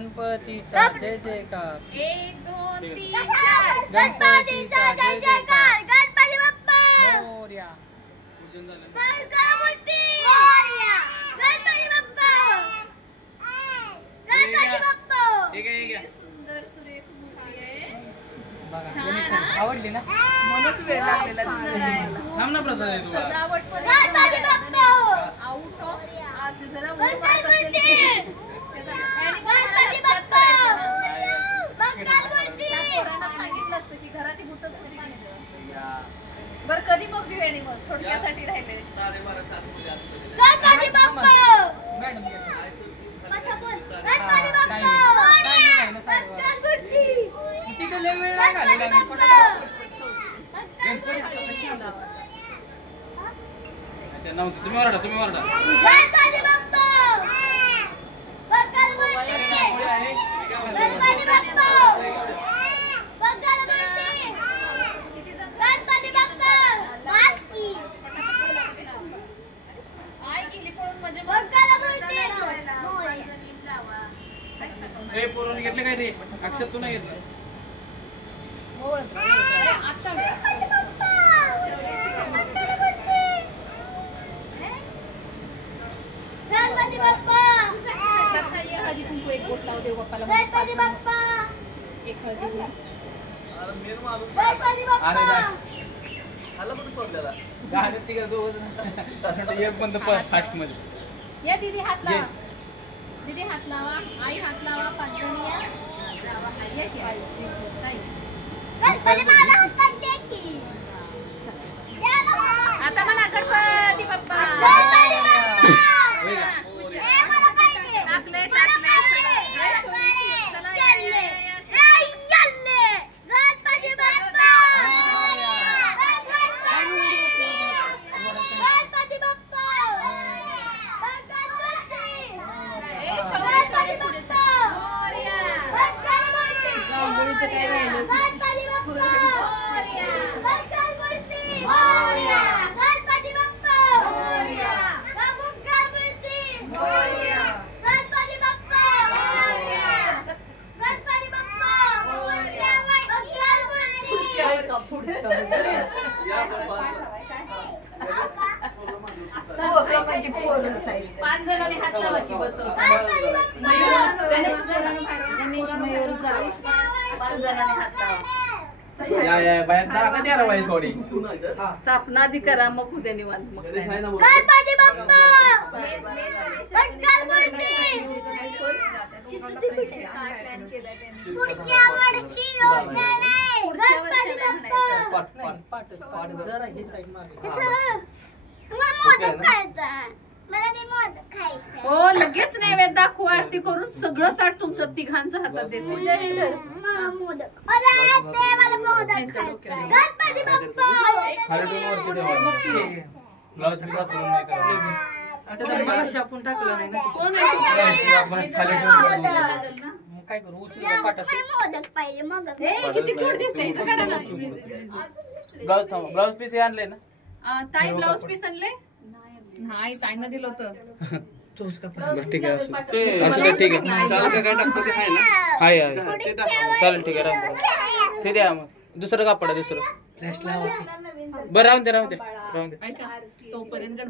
गणपतीचा जय जयकार. 1 2 3 4 गणपतीचा जय जयकार. गणपती बाप्पा मोरया. गणपती मोरया. गणपती बाप्पा. गणपती बाप्पा. सुंदर सुरेख मूर्ती आहे. आवडली ना? मनच वेळ लागलेला दिसत आहे. थांब ना प्रसाद आहे तुला. सजावट पण गणपती बाप्पा आउट ऑफ आज जरा गणपती बाप्पा. पोरांना सांगितलं असतं की घरात भूतच होती की बरं कधी मग वेणी मग थोडक्यासाठी राहिले. गणपती बाप्पा. तिथे लय वेळ नाही घालवला मी. तुम्ही ओरडा गणपती बाप्पा. गणपती बाप्पा. गणपती बाप्पा. मास्की आई गेली पळून म्हणजे हे पोरून घेतले काय रे? अक्षर तू नाही घेतलं. गणपती बाप्पा. हळदी कुंकू एक बोट लावू देऊ बाप्पाला. गणपती बाप्पा. एक हळदी गणपती बाप्पा. एक बंद फास्ट मध्ये या दीदी हात लावा. दीदी हात लावा. आई हात लावा. 5 जणी या. आता मला गणपती बाप्पा. टाकले टाकले चला याले गणपती बाप्पा. गणपती बाप्पा. गणपती बाप्पा. पाच जणांनी हात लावा की बसव. गणेश मयूर जा. 5 जणांनी हात लावा. थोडी स्थापना आधी करा मग उद्या निवांत. मग गणपती बाप्पा. पुढच्या वर्षी हो लगेच नैवेद्य दाखवा. आरती करून सगळं ताट तुमचं तिघांचं हातात देते. गणपती आपण टाकलं नाही ना. काय करू? किती क्यूट दिसते. ब्लाउज पीस आणले ना ताई. ब्लाउज पीस आणले नाही ताईनं दिलं होतं. ठीक आहे असं ठीक आहे. काय टाकतो ते आहे ना. आहे चालेल ठीक आहे. ठीक आहे. मग दुसरं कापड दुसरं फ्लॅश लावा. बरं राहून दे राहून दे राहून दे. तोपर्यंत